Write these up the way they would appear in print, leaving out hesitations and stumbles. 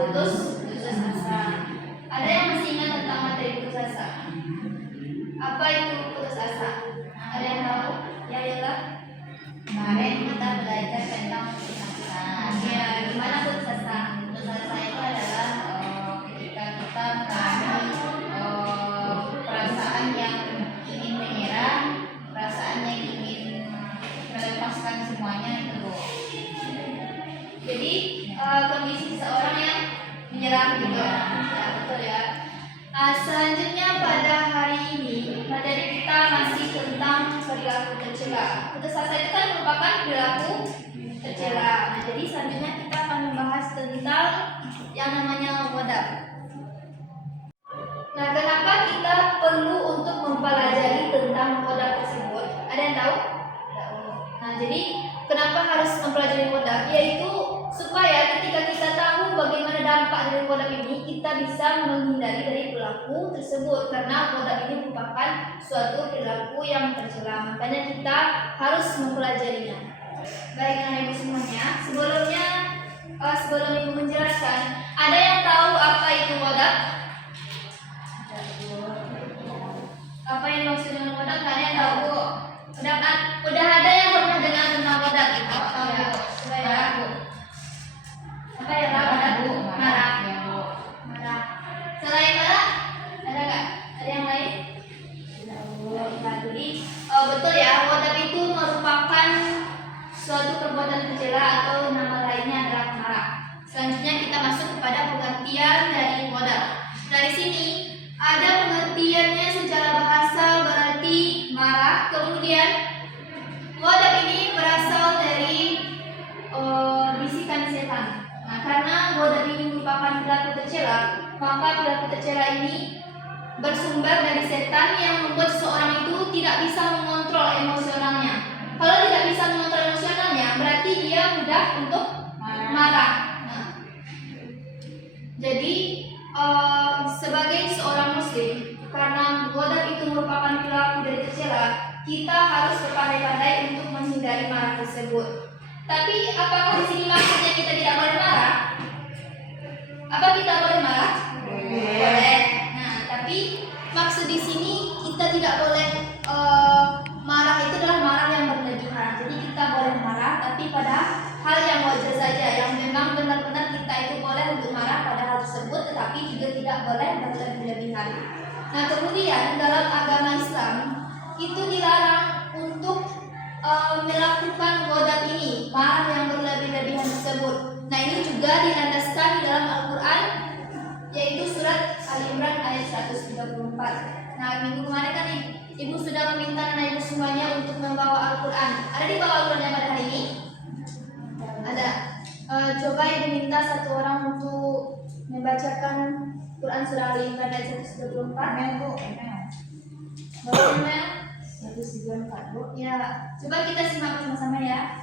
putus asa. Ada yang masih ingat tentang materi putus asa? Apa itu putus asa? Ada yang tahu? Ya, Yela? Kemarin kita belajar tentang putus asa. Ya, gimana putus asa? Putus asa itu adalah ketika kita mengalami perasaan yang ingin menyerah, perasaan yang ingin melepaskan semuanya itu. Jadi kondisi seseorang yang menyerah gitu. Ya, betul ya. Selanjutnya pada hari ini materi kita masih tentang perilaku tercela. Putus asa itu kan merupakan perilaku tercela. Nah, jadi selanjutnya kita akan membahas tentang yang namanya wadab. Nah, kenapa kita perlu untuk mempelajari tentang wadab tersebut? Ada yang tahu? Nah, jadi kenapa harus mempelajari wadab? Yaitu supaya ketika kita tahu bagaimana dampak dari wadab ini, kita bisa menghindari dari perilaku tersebut, karena wadab ini merupakan suatu perilaku yang tercela. Makanya kita harus mempelajarinya. Baik, anak ibu semuanya, sebelum ibu menjelaskan, ada yang tahu apa itu wadab? Apa yang dimaksud dengan wadab? Kalian tahu? Udah ada yang pernah dengar tentang wadab itu? Ya, coba ya. Apa ya wadab? Marah. Marah. Selain marah, ada nggak? Ada yang lain? Nah, jadi betul ya, wadab itu merupakan suatu perbuatan tercela atau nama lainnya adalah marah. Selanjutnya kita masuk kepada pengertian dari wadab. Dari sini ada pengertiannya secara bahasa berarti marah. Kemudian wadab ini berasal dari bisikan setan. Nah, karena wadab ini merupakan perilaku tercela, maka perilaku tercela ini bersumber dari setan yang membuat seseorang itu tidak bisa mengontrol emosionalnya. Kalau tidak bisa mengontrol emosionalnya, berarti dia mudah untuk marah. Nah, jadi sebagai seorang muslim, karena wadab itu merupakan perilaku dari tercela, kita harus berpandai-pandai untuk menghindari marah tersebut. Tapi apakah di sini maksudnya kita tidak boleh marah? Apa kita boleh marah? Boleh. Nah, tapi maksud di sini kita tidak boleh marah itu adalah marah yang berlebihan. Jadi kita boleh marah, tapi pada hal yang wajar saja, yang memang benar-benar kita itu boleh untuk marah pada hal tersebut, tetapi juga tidak boleh berlebihan. Nah, kemudian dalam agama Islam itu dilarang untuk melakukan wadab ini, marah yang berlebih-lebihan tersebut. Nah, ini juga dilandaskan di dalam Al-Quran, yaitu surat Al-Imran ayat 134. Nah, minggu kemarin kan ibu sudah meminta anak ibu semuanya untuk membawa Al-Quran. Ada di bawah Al-Quran yang pada hari ini? Ada. Coba ibu minta satu orang untuk membacakan Quran surah Al-Imran ayat 134. Bawa email 134, Bu. Ya, coba kita simak sama-sama ya.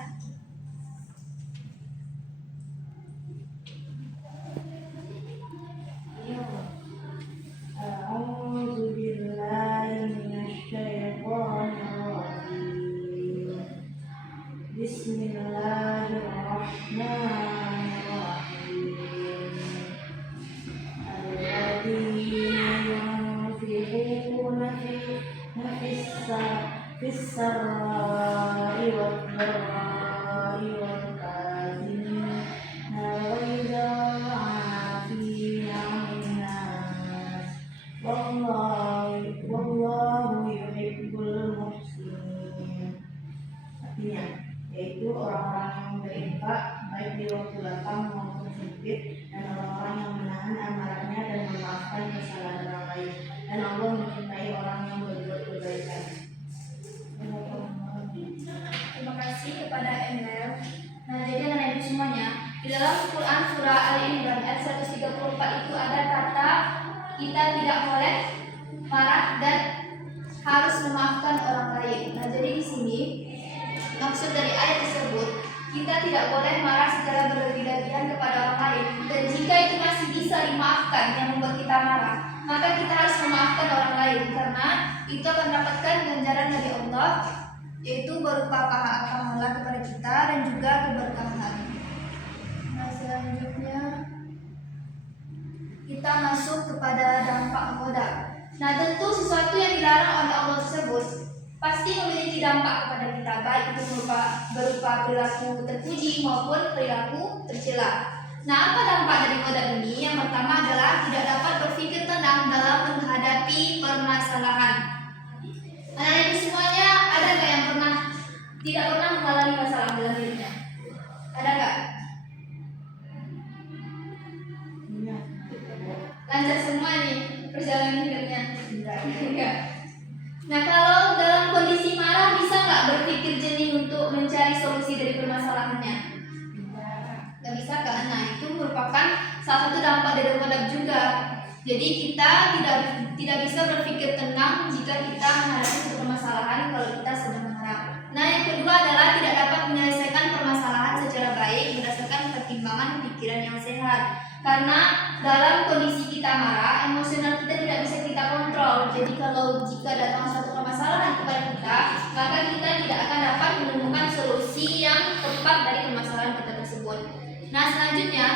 Yaitu orang-orang yang berinfak baik di waktu lapang maupun sempit, dan orang-orang yang menahan amarahnya dan memaafkan kesalahan orang lain, dan Allah mencintai orang yang berbuat kebaikan. Terima kasih kepada Emel. Nah, jadi anak ibu semuanya, di dalam Quran surah Al-Imran ayat 134 itu ada kata kita tidak boleh marah dan harus memaafkan orang lain. Nah, jadi di sini maksud dari ayat tersebut, kita tidak boleh marah secara berlebih-lebihan kepada orang lain. Dan jika itu masih bisa dimaafkan yang membuat kita marah, maka kita harus memaafkan orang lain, karena itu akan mendapatkan ganjaran dari Allah, yaitu berupa pahala kepada kita dan juga keberkahan. Nah, selanjutnya kita masuk kepada dampak ghadab. Nah, tentu sesuatu yang dilarang oleh Allah tersebut pasti memiliki dampak kepada kita, baik itu berupa perilaku terpuji maupun perilaku tercela. Nah, apa dampak dari ghadab ini? Yang pertama adalah tidak dapat berpikir tenang dalam menghadapi permasalahan. Anak ibu semuanya, ada nggak yang tidak pernah mengalami masalah dalam hidupnya? Ada nggak? Lancar semua nih perjalanan hidupnya? Enggak. Nah, kalau dalam kondisi marah bisa nggak berpikir jernih untuk mencari solusi dari permasalahannya? Nggak bisa kan? Nah, itu merupakan salah satu dampak dari ghadab juga. Jadi kita tidak bisa berpikir tenang jika kita menghadapi suatu permasalahan kalau kita sedang marah. Nah, yang kedua adalah tidak dapat menyelesaikan permasalahan secara baik berdasarkan pertimbangan pikiran yang sehat. Karena dalam kondisi kita marah, emosional kita tidak bisa kita kontrol. Jadi jika datang suatu permasalahan kepada kita, maka kita tidak akan dapat menemukan solusi yang tepat dari permasalahan kita tersebut. Nah, selanjutnya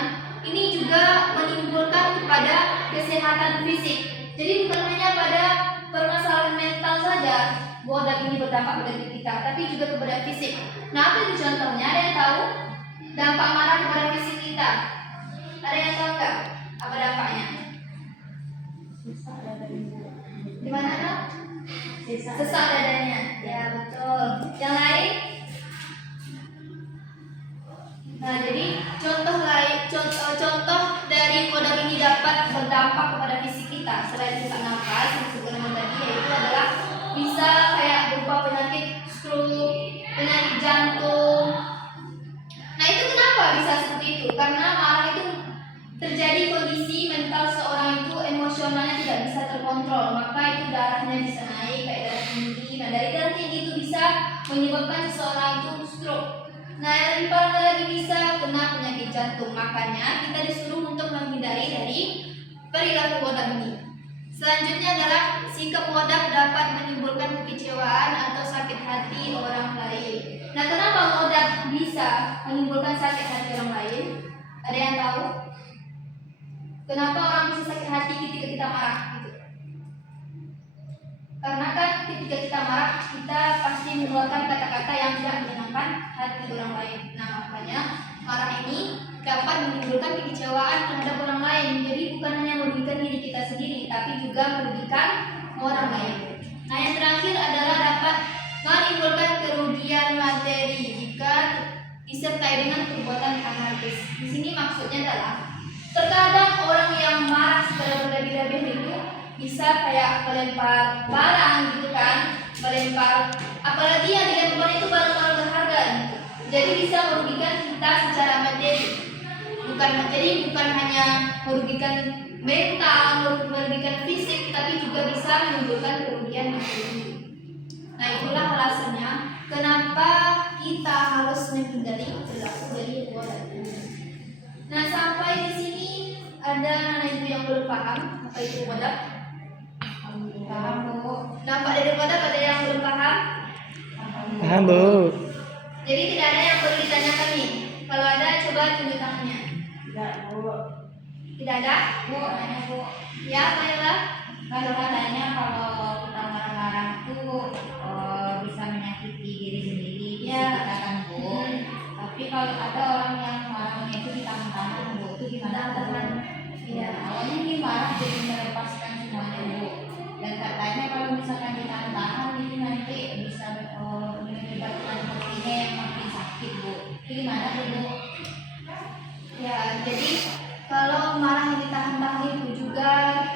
ini juga menimbulkan kepada kesehatan fisik. Jadi bukan hanya pada permasalahan mental saja ghadab ini berdampak pada diri kita, tapi juga kepada fisik. Nah, apa itu contohnya? Ada yang tahu dampak marah kepada fisik kita? Ada yang tahu nggak apa dampaknya? Gimana dong? Sesak dadanya. Ya, betul. Yang lain? Nah, jadi contoh dari ghadab ini dapat berdampak kepada fisik kita selain sesak nafas yang disebutkan tadi, yaitu adalah bisa kayak berupa penyakit stroke, penyakit jantung. Nah, itu kenapa bisa seperti itu? Karena marah itu terjadi kondisi mental seorang itu emosionalnya tidak bisa terkontrol, maka itu darahnya bisa naik kayak darah tinggi. Nah, dari darah tinggi itu bisa menyebabkan seseorang itu stroke. Nah, yang lebih parah lagi bisa kena penyakit jantung. Makanya kita disuruh untuk menghindari dari perilaku ghadab ini. Selanjutnya adalah sikap ghadab dapat menimbulkan kekecewaan atau sakit hati orang lain. Nah, kenapa ghadab bisa menimbulkan sakit hati orang lain? Ada yang tahu? Kenapa orang bisa sakit hati ketika kita marah? Gitu. Karena kan ketika kita marah, kita pasti mengeluarkan kata-kata yang tidak menyenangkan hati orang lain. Nah, makanya marah ini dapat menimbulkan kekecewaan terhadap orang lain. Jadi bukan hanya merugikan diri kita sendiri, tapi juga merugikan orang lain. Nah, yang terakhir adalah dapat menimbulkan kerugian materi jika disertai dengan perbuatan anarkis. Di sini maksudnya adalah terkadang orang yang marah secara berlebih-lebih itu bisa kayak melempar barang gitu kan, melempar, apalagi yang dilempar itu barang-barang berharga gitu. Jadi bisa merugikan kita secara materi. Bukan hanya merugikan mental, merugikan fisik, tapi juga bisa menimbulkan kerugian materi. Nah, itulah alasannya kenapa kita harus menghindari perilaku dari ghadab. Nah, sampai di sini ada anak ibu yang belum paham apa itu ghadab? Paham, Bu. Nampak dari ghadab ada yang belum paham? Paham, Bu. Jadi tidak ada yang perlu ditanyakan nih. Kalau ada, coba tunjuk tangannya. Tidak, Bu. Tidak ada? Bu, nanya Bu. Ya, baiklah. Kalau katanya kalau kita marah-marah tuh bisa menyakiti diri sendiri, Ya. kita kan Bu. Tapi kalau ada orang yang marahnya itu ditahan-tahan Bu, itu gimana Bu? Iya. Awalnya dia marah jadi melepaskan semuanya Bu. Dan katanya kalau misalkan ditahan-tahan itu nanti bisa menyebabkan hatinya yang makin sakit Bu. Itu gimana tuh Bu? Ya, jadi kalau marah yang ditahan-tahan itu juga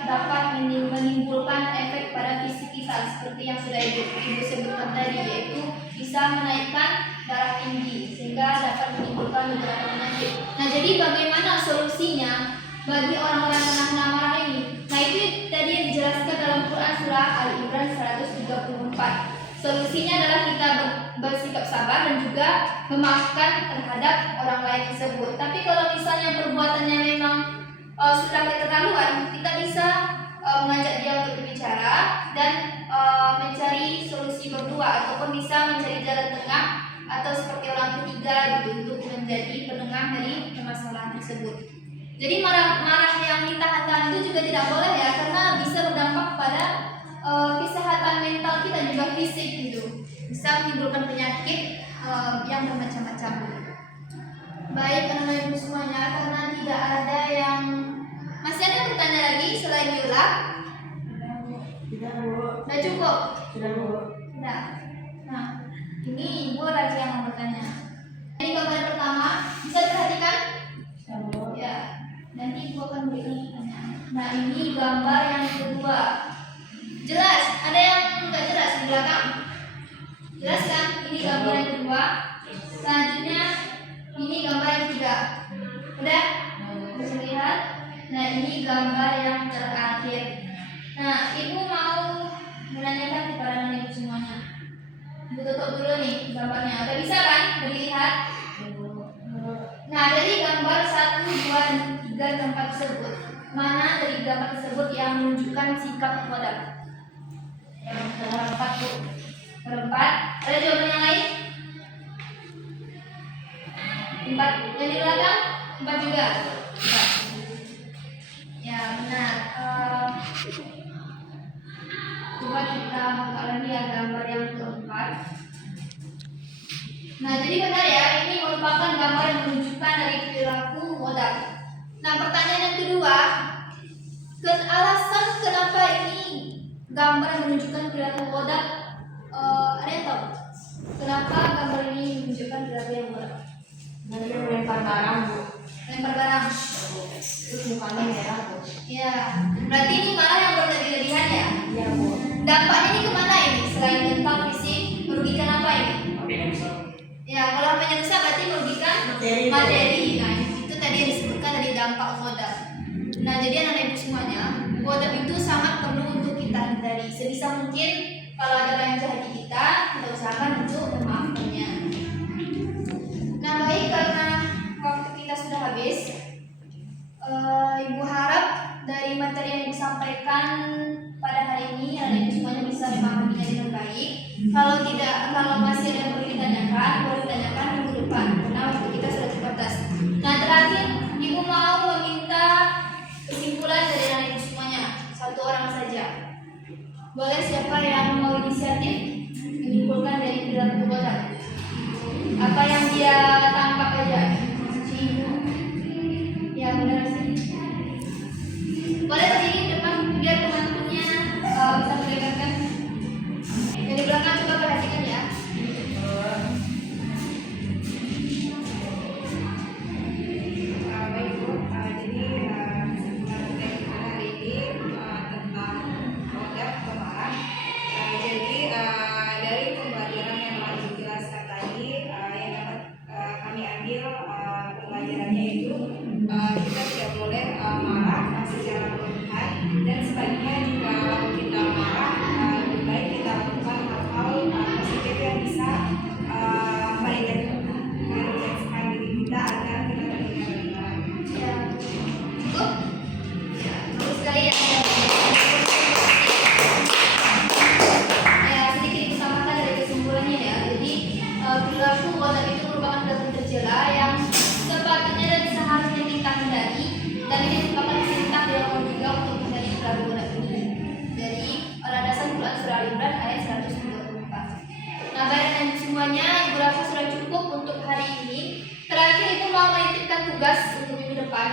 dapat menimbulkan efek pada fisik kita seperti yang sudah Ibu sebutkan tadi, yaitu bisa menaikkan darah tinggi sehingga dapat menimbulkan beberapa penyakit. Nah, jadi bagaimana solusinya bagi orang-orang yang menahan amarah ini? Nah, itu tadi yang dijelaskan dalam Quran surah Al-Imran 134. Solusinya adalah kita bersikap sabar dan juga memaafkan terhadap orang lain tersebut. Tapi kalau misalnya perbuatannya memang sudah keterlaluan, kita bisa mengajak dia untuk berbicara dan mencari solusi berdua, ataupun bisa mencari jalan tengah atau seperti orang ketiga gitu untuk menjadi penengah dari permasalahan tersebut. Jadi marah yang ditahan-tahan itu juga tidak boleh ya, karena bisa berdampak pada kesehatan mental kita juga fisik gitu. Bisa menimbulkan penyakit yang bermacam-macam. Baik anak-anak ibu semuanya, karena tidak ada yang masih ada yang bertanya lagi selain Yula? Tidak, Bu. Udah cukup? Sudah, Bu. Udah. Nah, ini ibu lagi yang mau bertanya. Ini gambar pertama, bisa diperhatikan? Sudah, Bu. Ya, nanti ibu akan beri pertanyaan. Nah, ini gambar yang kedua. Jelas? Ada yang nggak jelas di belakang? Jelas kan? Ini gambar yang kedua. Selanjutnya, ini gambar yang ketiga. Udah? Bisa lihat? Nah, ini gambar yang terakhir. Nah, ibu mau menanyakan kepada anak ibu semuanya. Ibu tutup dulu nih gambarnya. Udah bisa kan? Udah dilihat? Nah, dari gambar 1, 2, 3, dan 4 tersebut, mana dari gambar tersebut yang menunjukkan sikap kodam? Yang 4, Bu. 4. Ada jawaban yang lain? 4. Yang di belakang? 4 juga? 4. Ya, benar. Coba kita buka lagi ya gambar yang keempat. Nah, jadi benar ya, ini merupakan gambar yang menunjukkan dari perilaku modal. Nah, pertanyaan yang kedua, alasan kenapa ini gambar yang menunjukkan perilaku modal, ada yang tahu? Kenapa gambar ini menunjukkan perilaku yang modal? Nanti dia melempar barang, Bu. Lempar barang. Terus mukanya merah, Bu. Ya, berarti ini malah yang berlebih-lebihan ya? Iya, Bu. Dampaknya ini kemana ini? Selain mental, fisik, merugikan apa ini? Ya, kalau HP-nya rusak berarti merugikan materi. Nah, itu tadi yang disebutkan dari dampak modal. Nah, jadi anak ibu semuanya, modal itu sangat perlu untuk kita hindari. Sebisa mungkin kalau ada yang jahat di kita usahakan untuk memaafkannya. Nah, baik, karena waktu kita sudah habis, ibu harap dari materi yang disampaikan pada hari ini anak ibu semuanya bisa memahaminya dengan baik. Kalau masih ada yang perlu ditanyakan, boleh ditanyakan minggu depan karena waktu kita sudah terbatas. Nah, terakhir ibu mau meminta kesimpulan dari anak ibu semuanya, 1 orang saja. Boleh siapa yang mau inisiatif menyimpulkan dari perilaku modal? Apa yang dia tangkap aja? Si ibu. Ya, benar sih. Boleh berdiri depan biar teman-temannya bisa mendengarkan. Yang di belakang coba perhatikan ya. Baik Bu, jadi kesimpulan kita hari ini tentang produk pemarah. Jadi dari pembelajaran yang telah dijelaskan tadi, yang dapat kami ambil pembelajarannya itu kita tidak boleh marah secara berlebihan, dan sebaliknya jika kita marah lebih baik kita lakukan hal-hal positif yang bisa merefleksikan diri kita agar kita terhindar dari marah. Ya, cukup. Ya, bagus sekali ya. Ya, sedikit ditambahkan dari kesimpulannya ya. Jadi perilaku modal itu merupakan perilaku tercela yang sepatutnya dan seharusnya kita hindari, dan ini merupakan perintah dari Allah juga untuk menghindari perilaku modal ini. Dari landasan Quran surah Al-Imran ayat 124. Nah, baik dan semuanya, ibu rasa sudah cukup untuk hari ini. Terakhir ibu mau menitipkan tugas untuk minggu depan.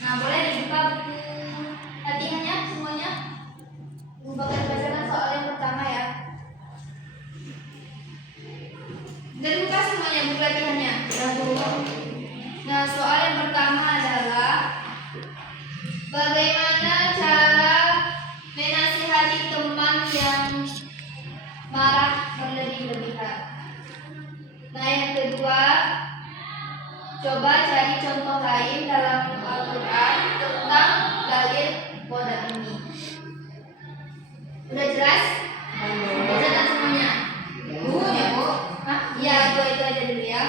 Nah, boleh dibuka buku latihannya semuanya. Ibu bakal bacakan soal yang pertama ya. Dan buka semuanya buku latihannya. Nah, soal yang pertama adalah bagaimana cara menasihati teman yang marah berlebih-lebihan. Nah, yang kedua, coba cari contoh lain dalam Al-Quran tentang dalil modal ini. Udah jelas? Udah jelas semuanya? Ya, Bu? Hah? Iya, itu aja dulu ya.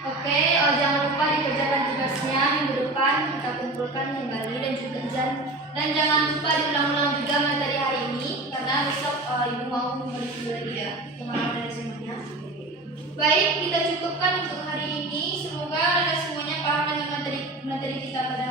Oke, jangan lupa dikerjakan tugasnya minggu depan, kita kumpulkan kembali dan jangan lupa diulang-ulang juga materi hari ini karena besok ibu mau mereview lagi ya teman-teman dari semuanya. Baik, kita cukupkan untuk hari ini. Semoga anda semuanya paham dengan materi kita pada